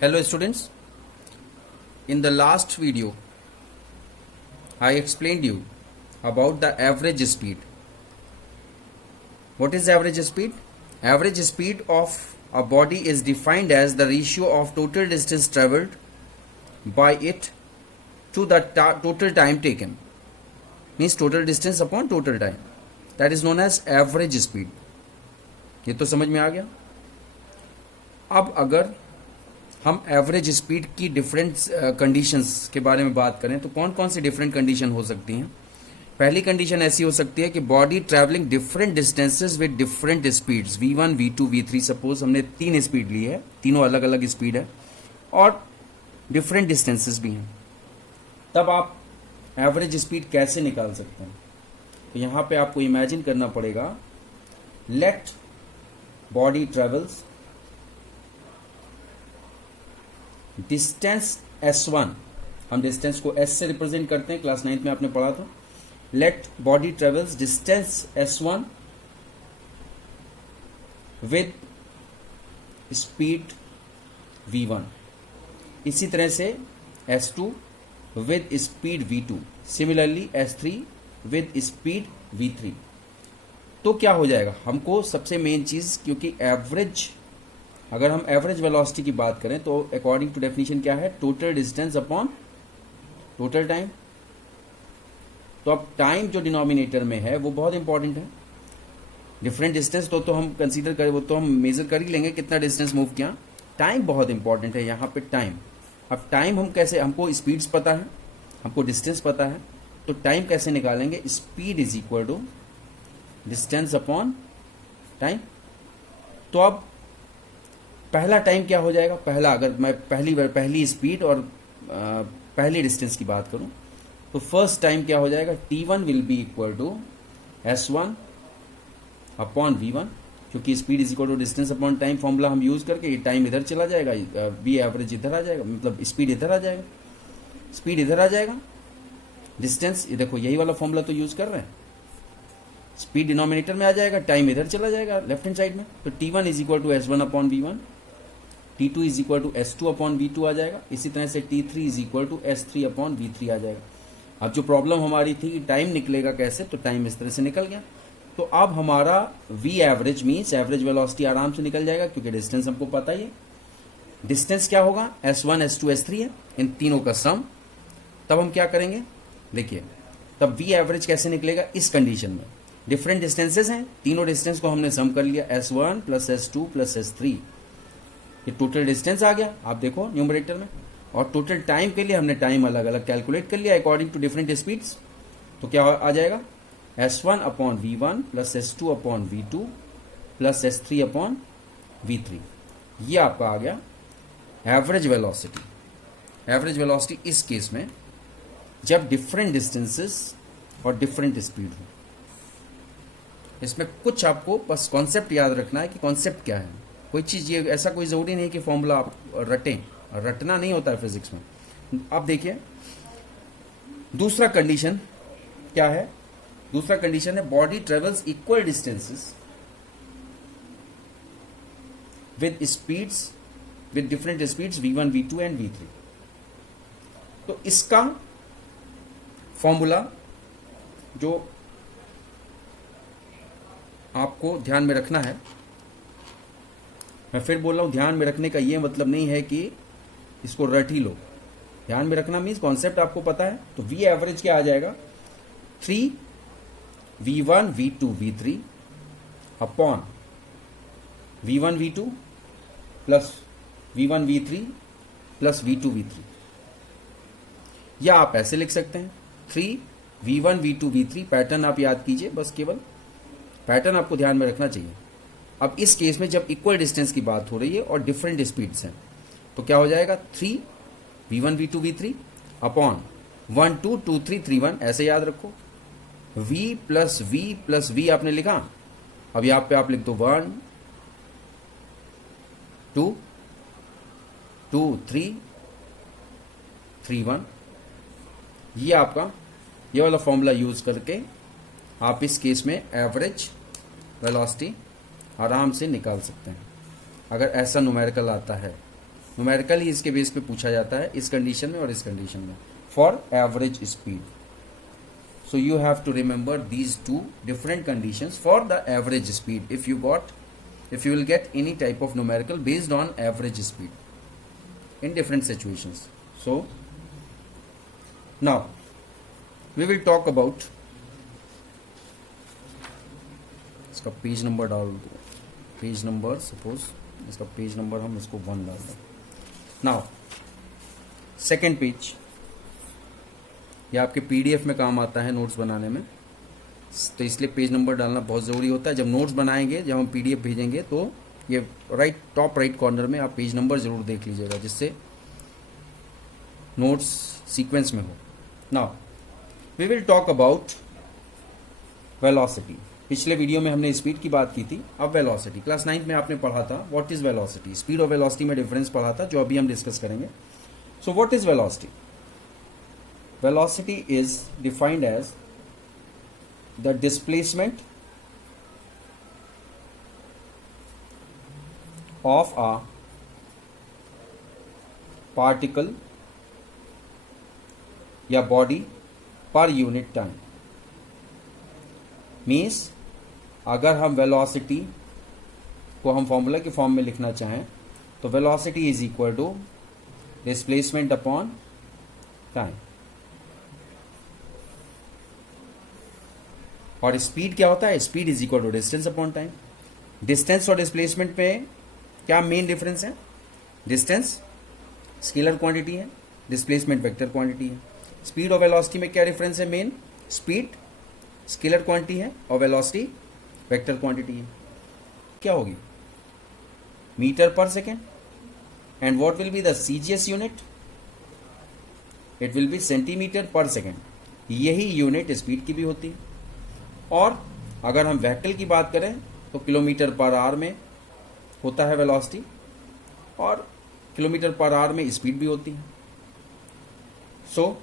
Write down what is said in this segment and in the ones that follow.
Hello students, in the last video I explained you about the average speed. What is average speed? Average speed of a body is defined as the ratio of total distance traveled by it to the total time taken. Means total distance upon total time. That is known as average speed. ये तो समझ में आ गया. अब अगर हम average speed की different conditions के बारे में बात करें तो कौन कौन सी डिफरेंट कंडीशन हो सकती हैं. पहली कंडीशन ऐसी हो सकती है कि body travelling different distances with different speeds v1 v2 v3. Suppose हमने 3 स्पीड ली है, तीनों अलग अलग स्पीड है और डिफरेंट डिस्टेंसेस भी हैं. तब आप एवरेज स्पीड कैसे निकाल सकते हैं? तो यहां पे आपको इमेजिन करना पड़ेगा, late body travels distance s1. हम डिस्टेंस को s से रिप्रेजेंट करते हैं, क्लास 9 में आपने पढ़ा था. Let body travels distance s1 with speed v1. इसी तरह से s2 with speed v2. Similarly s3 with speed v3. तो क्या हो जाएगा, हमको सबसे मेन चीज, क्योंकि एवरेज, अगर हम एवरेज वेलोसिटी की बात करें तो अकॉर्डिंग टू डेफिनेशन क्या है, total distance upon total time. तो अब टाइम जो डिनोमिनेटर में है वो बहुत इंपॉर्टेंट है. डिफरेंट डिस्टेंस तो हम कंसीडर करें, वो तो हम मेजर कर ही लेंगे कितना डिस्टेंस मूव किया. टाइम बहुत इंपॉर्टेंट है यहाँ पे. टाइम, अब टाइम हम कैसे, हमको स्पीड्स पता है, हमको डिस्टेंस पता है, तो टाइम कैसे निकालेंगे? Speed is equal to distance upon time. तो अब पहला टाइम क्या हो जाएगा? पहला, अगर मैं पहली स्पीड और पहली डिस्टेंस की बात करूं तो फर्स्ट टाइम क्या हो जाएगा? t1 will be equal to s1 upon v1. क्योंकि speed is equal to distance upon time formula हम यूज करके ये टाइम इधर चला जाएगा, v एवरेज इधर आ जाएगा, मतलब स्पीड इधर आ जाएगा, स्पीड इधर आ जाएगा, डिस्टेंस, ये देखो यही वाला फॉर्मूला तो यूज कर रहे हैं. स्पीड डिनोमिनेटर में आ जाएगा, टाइम इधर चला जाएगा लेफ्ट हैंड साइड में. तो t1 is equal to s1 upon v1, t2 is equal to s2 upon v2 आ जाएगा. इसी तरह से t3 is equal to s3 upon v3 आ जाएगा. अब जो प्रॉब्लम हमारी थी कि टाइम निकलेगा कैसे, तो टाइम इस तरह से निकल गया. तो अब हमारा v average means average velocity आराम से निकल जाएगा, क्योंकि डिस्टेंस हमको पता ही है. डिस्टेंस क्या होगा? s1 s2 s3 है, इन तीनों का सम. तब हम क्या करेंगे, देखिए, तब v एवरेज कैसे निकलेगा इस कंडीशन में. डिफरेंट डिस्टेंसेस हैं, तीनों डिस्टेंस को हमने सम कर लिया, s1 plus s2 plus s3. ये टोटल डिस्टेंस आ गया, आप देखो न्यूमरेटर में. और टोटल टाइम के लिए हमने टाइम अलग अलग कैलकुलेट कर लिया अकॉर्डिंग टू डिफरेंट स्पीड्स. तो क्या आ जाएगा? s1 upon v1 plus s2 upon v2 plus s3 upon v3. ये आपका आ गया एवरेज वेलोसिटी. एवरेज वेलोसिटी इस केस में जब डिफरेंट डिस्टेंसेस और डिफरेंट स्पीड हो. इसमें कुछ आपको बस कॉन्सेप्ट याद रखना है कि कॉन्सेप्ट क्या है. कोई चीज़, ये ऐसा कोई ज़रूरी नहीं कि फॉर्मूला आप रटें, रटना नहीं होता है फिजिक्स में. अब देखिए दूसरा कंडीशन क्या है. दूसरा कंडीशन है body travels equal distances with speeds, with different speeds v1 v2 and v3. तो इसका फॉर्मूला जो आपको ध्यान में रखना है, मैं फिर बोल रहा हूं, ध्यान में रखने का ये मतलब नहीं है कि इसको रट ही लो. ध्यान में रखना मीन्स कॉन्सेप्ट आपको पता है. तो v एवरेज क्या आ जाएगा? 3 v1 v2 v3 upon v1 v2 plus v1 v3 plus v2 v3. या आप ऐसे लिख सकते हैं 3 v1 v2 v3. पैटर्न आप याद कीजिए, बस केवल पैटर्न आपको ध्यान में रखना चाहिए. अब इस केस में जब इक्वल डिस्टेंस की बात हो रही है और डिफरेंट स्पीड्स हैं, तो क्या हो जाएगा? 3 v1 v2 v3 अपॉन 1 2 2 3 3 1. ऐसे याद रखो, v प्लस v आपने लिखा. अब यहाँ पे आप लिख दो 1 2 2 3 3 1. ये आपका ये वाला फॉर्मूला यूज करके आप इस केस में एवरेज वेलोसिटी आराम से निकाल सकते हैं अगर ऐसा न्यूमेरिकल आता है। न्यूमेरिकल ही इसके बेस पे पूछा जाता है इस कंडीशन में और इस कंडीशन में for average speed. So you have to remember these two different conditions for the average speed if you will get any type of numerical based on average speed in different situations. So now we will talk about इसका page number डाल दो, page number suppose इसका page number हम इसको 1 डाल दें। Now second page, ये आपके पीडीएफ में काम आता है नोट्स बनाने में, तो इसलिए पेज नंबर डालना बहुत ज़रूरी होता है। जब नोट्स बनाएंगे, जब हम पीडीएफ भेजेंगे तो ये टॉप राइट कॉर्नर में आप पेज नंबर ज़रूर देख लीजिएगा जिससे नोट्स सीक्वेंस में हो। Now we will talk about velocity. पिछले वीडियो में हमने स्पीड की बात की थी, अब वेलोसिटी। क्लास 9th में आपने पढ़ा था व्हाट इज वेलोसिटी, स्पीड और वेलोसिटी में डिफरेंस पढ़ा था जो अभी हम डिस्कस करेंगे। So what is velocity? Velocity is defined as the displacement of a particle या body per unit time। Means अगर हम वेलोसिटी को हम फॉर्मूला के फॉर्म में लिखना चाहें तो velocity is equal to displacement upon time. और स्पीड क्या होता है? Speed is equal to distance upon time. Distance और डिस्प्लेसमेंट में क्या मेन डिफरेंस है? डिस्टेंस स्केलर क्वांटिटी है, डिस्प्लेसमेंट वेक्टर क्वांटिटी है। स्पीड और वेलोसिटी में क्या डिफरेंस है? मेन स्पीड स्केलर क्वांटिटी है और वेलोसिटी वेक्टर क्वांटिटी है। क्या होगी? मीटर पर second. And what will be the CGS unit? It will B centimetre पर सेकेंड। यही यूनिट स्पीड की भी होती है। और अगर हम वेक्टर की बात करें तो किलोमीटर पर आवर में होता है वेलोसिटी, और किलोमीटर पर आवर में स्पीड भी होती है। सो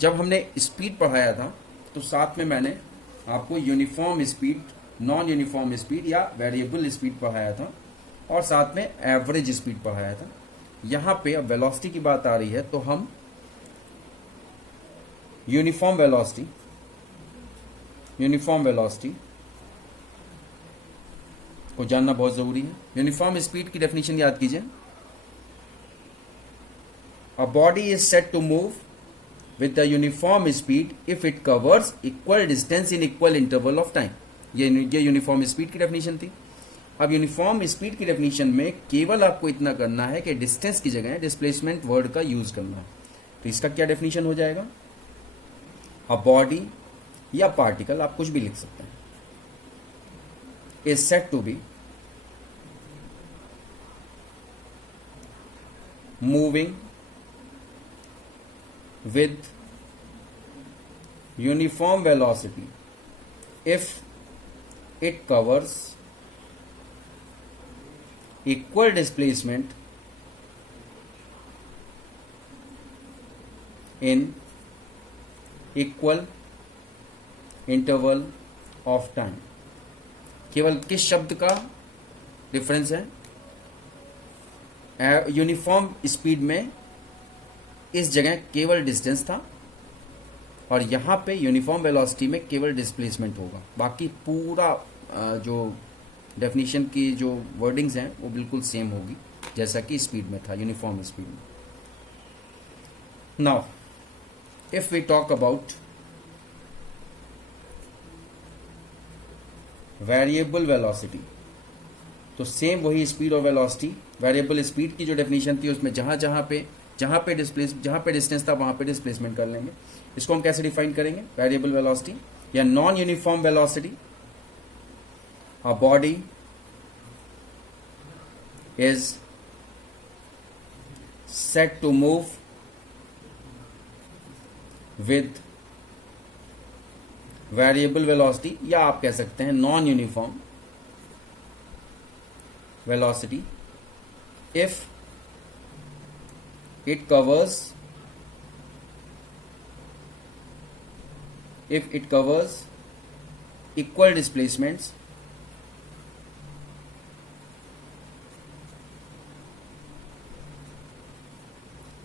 जब हमने स्पीड पढ़ाया था तो साथ में मैंने आपको uniform speed, non uniform speed या वेरिएबल स्पीड पढ़ाया था, और साथ में एवरेज स्पीड पढ़ाया था। यहाँ पे अब वेलोसिटी की बात आ रही है तो हम यूनिफॉर्म वेलोसिटी को जानना बहुत जरूरी है। यूनिफॉर्म स्पीड की डेफिनेशन याद कीजिए। A body is set to move with the uniform speed if it covers equal distance in equal interval of time. ये यूनिफॉर्म स्पीड की डेफिनेशन थी। अब यूनिफॉर्म स्पीड की डेफिनेशन में केवल आपको इतना करना है कि डिस्टेंस की जगह डिस्प्लेसमेंट वर्ड का यूज करना है। तो इसका क्या डेफिनेशन हो जाएगा? अ बॉडी या पार्टिकल, आप कुछ भी लिख सकते हैं, is set to be moving with uniform velocity if it covers equal displacement in equal interval of time. केवल किस शब्द का डिफरेंस है? यूनिफॉर्म स्पीड में इस जगह केवल डिस्टेंस था और यहां पे यूनिफॉर्म वेलोसिटी में केवल डिस्प्लेसमेंट होगा। बाकी पूरा जो डेफिनेशन की जो वर्डिंग्स हैं वो बिल्कुल सेम होगी जैसा कि स्पीड में था, यूनिफॉर्म स्पीड में। Now if we talk about variable velocity, तो सेम वही स्पीड और वेलोसिटी। वेरिएबल स्पीड की जो डेफिनेशन थी उसमें जहां पे डिस्टेंस था वहां पे डिस्प्लेसमेंट कर लेंगे। इसको हम कैसे डिफाइन करेंगे? वेरिएबल वेलोसिटी या non uniform velocity. A body is set to move with variable velocity, या आप कह सकते हैं non uniform velocity if it covers equal displacements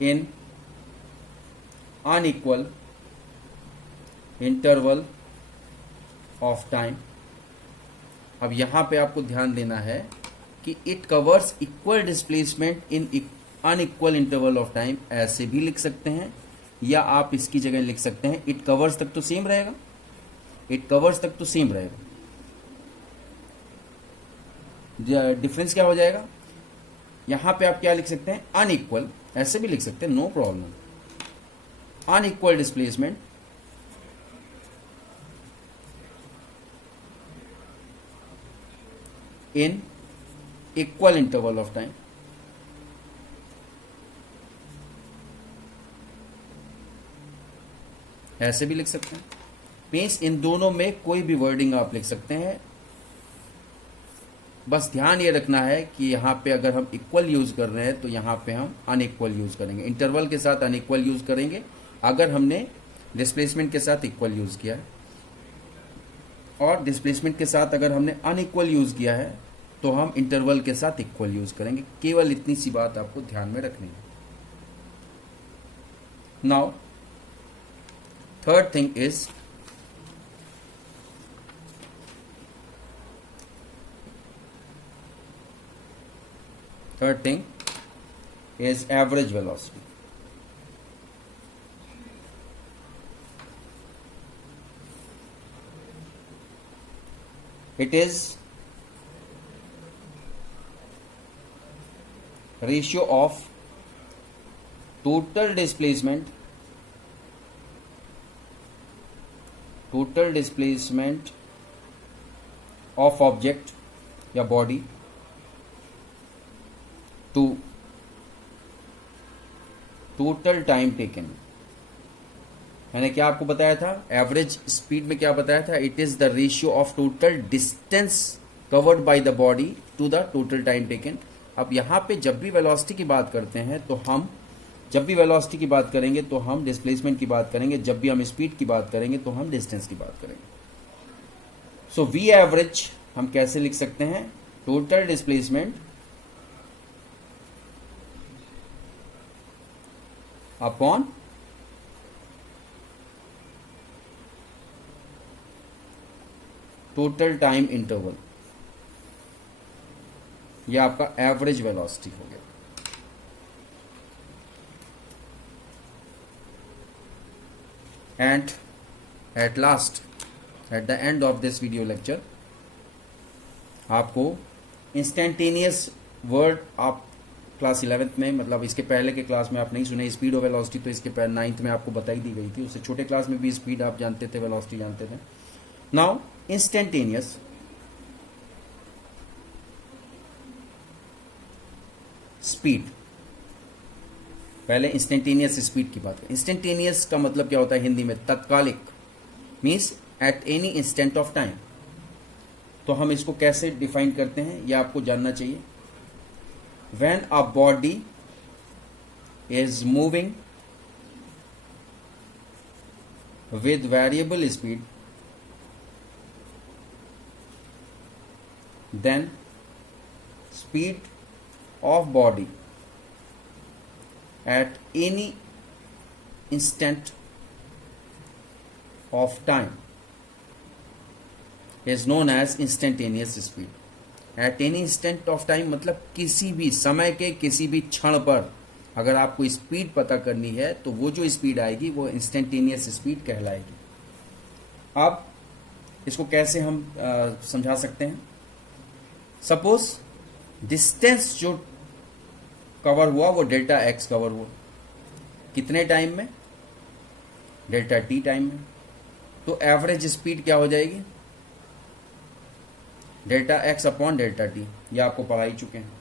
in unequal interval of time। अब यहां पे आपको ध्यान देना है कि it covers equal displacement in unequal interval of time, ऐसे भी लिख सकते हैं या आप इसकी जगह लिख सकते हैं इट कवर्स तक तो सेम रहेगा, इट कवर्स तक तो सेम रहेगा। डिफरेंस क्या हो जाएगा, यहां पे आप क्या लिख सकते हैं अनइक्वल, ऐसे भी लिख सकते हैं, no problem. Unequal displacement in equal interval of time. ऐसे भी लिख सकते हैं। मीन्स इन दोनों में कोई भी वर्डिंग आप लिख सकते हैं, बस ध्यान ये रखना है कि यहां पे अगर हम इक्वल यूज कर रहे हैं तो यहां पे हम अनइक्वल यूज करेंगे, इंटरवल के साथ अनइक्वल यूज करेंगे अगर हमने डिस्प्लेसमेंट के साथ इक्वल यूज किया है, और डिस्प्लेसमेंट के साथ अगर हमने अनइक्वल यूज किया है तो हम इंटरवल के साथ इक्वल यूज करेंगे। केवल इतनी सी बात आपको ध्यान में रखनी है। Now third thing is average velocity. It is ratio of total displacement of object या body to total time taken। मैंने क्या आपको बताया था, एवरेज स्पीड में क्या बताया था, it is the ratio of total distance covered by the body to the total time taken. अब यहां पे जब भी वेलोसिटी की बात करते हैं तो हम जब भी वेलोसिटी की बात करेंगे तो हम डिस्प्लेसमेंट की बात करेंगे, जब भी हम स्पीड की बात करेंगे तो हम डिस्टेंस की बात करेंगे। सो वी एवरेज हम कैसे लिख सकते हैं, total displacement upon total time interval, यह आपका एवरेज वेलोसिटी हो गया। And at last, at the end of this video lecture, आपको इंस्टेंटेनियस वर्ड आप क्लास 11th में, मतलब इसके पहले के क्लास में आप नहीं सुने स्पीड और वेलोसिटी, तो इसके पहले 9th में आपको बताई दी गई थी। उससे छोटे क्लास में भी स्पीड आप जानते थे, वेलोसिटी जानते थे। नाउ इंस्टेंटेनियस स्पीड, पहले इंस्टेंटेनियस स्पीड की बात करें। इंस्टेंटेनियस का मतलब क्या होता है हिंदी में, तत्कालिक, means eight any instant of time. तो हम इसको कैसे डिफाइन करते हैं यह आपको जानना चाहिए। When a body is moving with variable speed, then speed of body at any instant of time is known as instantaneous speed। at any instant of time मतलब किसी भी समय के किसी भी क्षण पर अगर आपको स्पीड पता करनी है तो वो जो स्पीड आएगी वो इंस्टेंटेनियस स्पीड कहलाएगी। अब इसको कैसे हम समझा सकते हैं। सपोज डिस्टेंस जो कवर हुआ वो डेल्टा एक्स कवर हुआ, कितने टाइम में, डेल्टा टी टाइम में। तो एवरेज स्पीड क्या हो जाएगी, delta X upon delta T, ये आपको पढ़ा ही चुके हैं।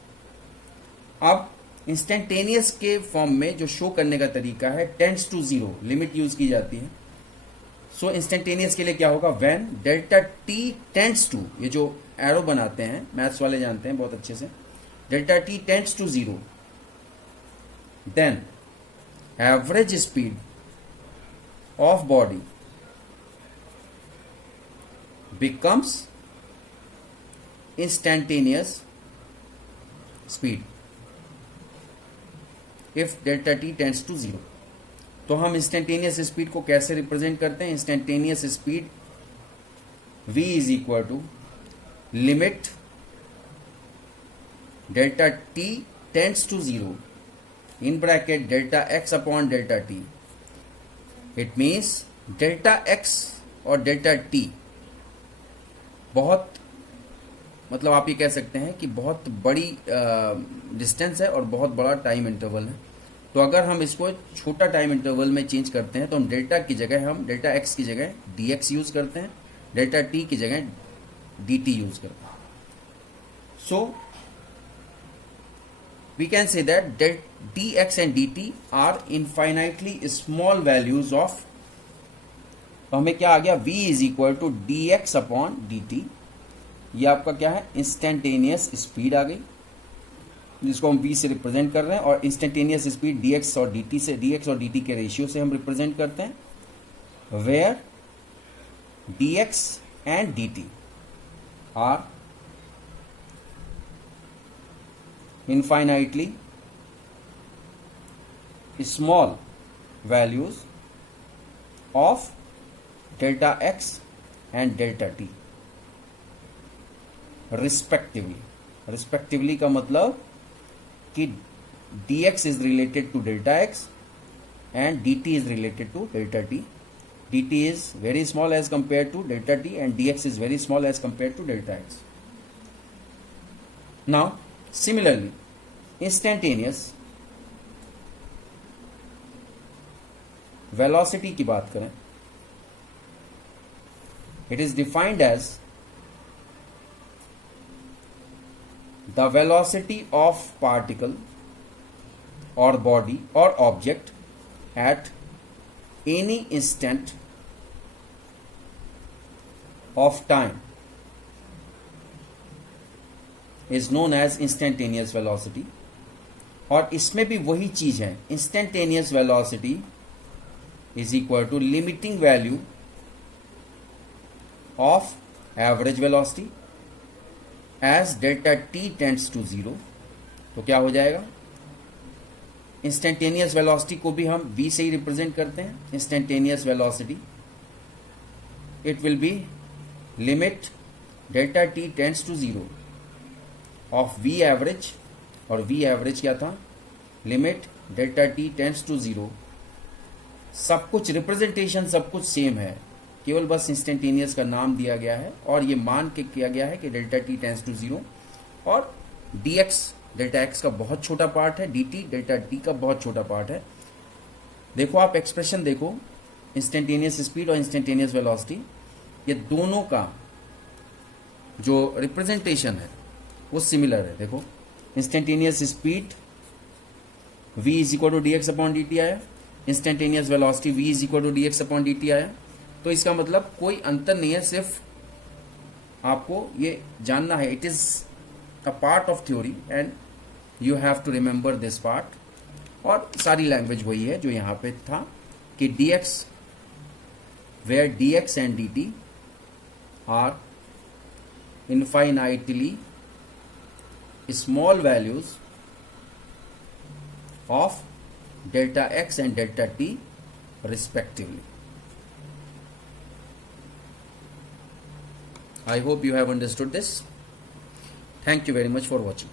अब इंस्टेंटेनियस के फॉर्म में जो शो करने का तरीका है tends to zero, limit use की जाती है। सो इंस्टेंटेनियस के लिए क्या होगा, when delta T tends to, ये जो एरो बनाते हैं मैथ्स वाले जानते हैं बहुत अच्छे से, delta T tends to zero, then average speed of body becomes instantaneous speed. If delta T tends to zero. तो हम इंस्टेंटेनियस स्पीड को कैसे रिप्रेजेंट करते हैं? Instantaneous speed v is equal to limit delta T tends to zero in bracket delta X upon delta T. It means delta X और delta T बहुत, मतलब आप ये कह सकते हैं कि बहुत बड़ी डिस्टेंस है और बहुत बड़ा टाइम इंटरवल है। तो अगर हम इसको छोटा टाइम इंटरवल में चेंज करते हैं तो हम डेल्टा की जगह, हम डेल्टा एक्स की जगह डी एक्स यूज करते हैं, डेल्टा टी की जगह डी टी यूज करते हैं। सो we can say that dx and dt are infinitely small values of, तो हमें क्या आ गया, v is equal to D x upon D T. ये आपका क्या है, इंस्टेंटेनियस स्पीड आ गई, जिसको हम v से रिप्रेजेंट कर रहे हैं, और इंस्टेंटेनियस स्पीड dx और dt से, dx और dt के रेशियो से हम रिप्रेजेंट करते हैं, where dx and dt are infinitely small values of delta x and delta t respectively। respectively का मतलब कि dx is related to delta x and dt is related to delta t। dt is very small as compared to delta t and dx is very small as compared to delta x। now similarly instantaneous velocity की बात करें, it is defined as the velocity of particle और body और object at any instant of time is known as instantaneous velocity. और इसमें भी वही चीज है, instantaneous velocity is equal to limiting value of average velocity as delta T tends to zero. तो क्या हो जाएगा, इंस्टेंटेनियस वेलोसिटी को भी हम v से ही रिप्रेजेंट करते हैं। Instantaneous velocity it will be limit delta T tends to zero of v average, और v एवरेज क्या था, limit delta T tends to zero. सब कुछ रिप्रेजेंटेशन सब कुछ सेम है, केवल बस इंस्टेंटेनियस का नाम दिया गया है और ये मान के किया गया है कि delta T tends to zero, और dx डेल्टा x का बहुत छोटा पार्ट है, dt डेल्टा t का बहुत छोटा पार्ट है। देखो आप एक्सप्रेशन देखो, इंस्टेंटेनियस स्पीड और इंस्टेंटेनियस वेलोसिटी, ये दोनों का जो रिप्रेजेंटेशन है वो सिमिलर है। देखो instantaneous speed v is equal to D x upon D t आया, instantaneous velocity v is equal to D x upon D t आया। तो इसका मतलब कोई अंतर नहीं है, सिर्फ आपको ये जानना है, it is a part of theory and you have to remember this part. और सारी लैंग्वेज वही है जो यहाँ पे था कि dx where dx and dt are infinitely small values of delta x and delta t respectively। I hope you have understood this. Thank you very much for watching.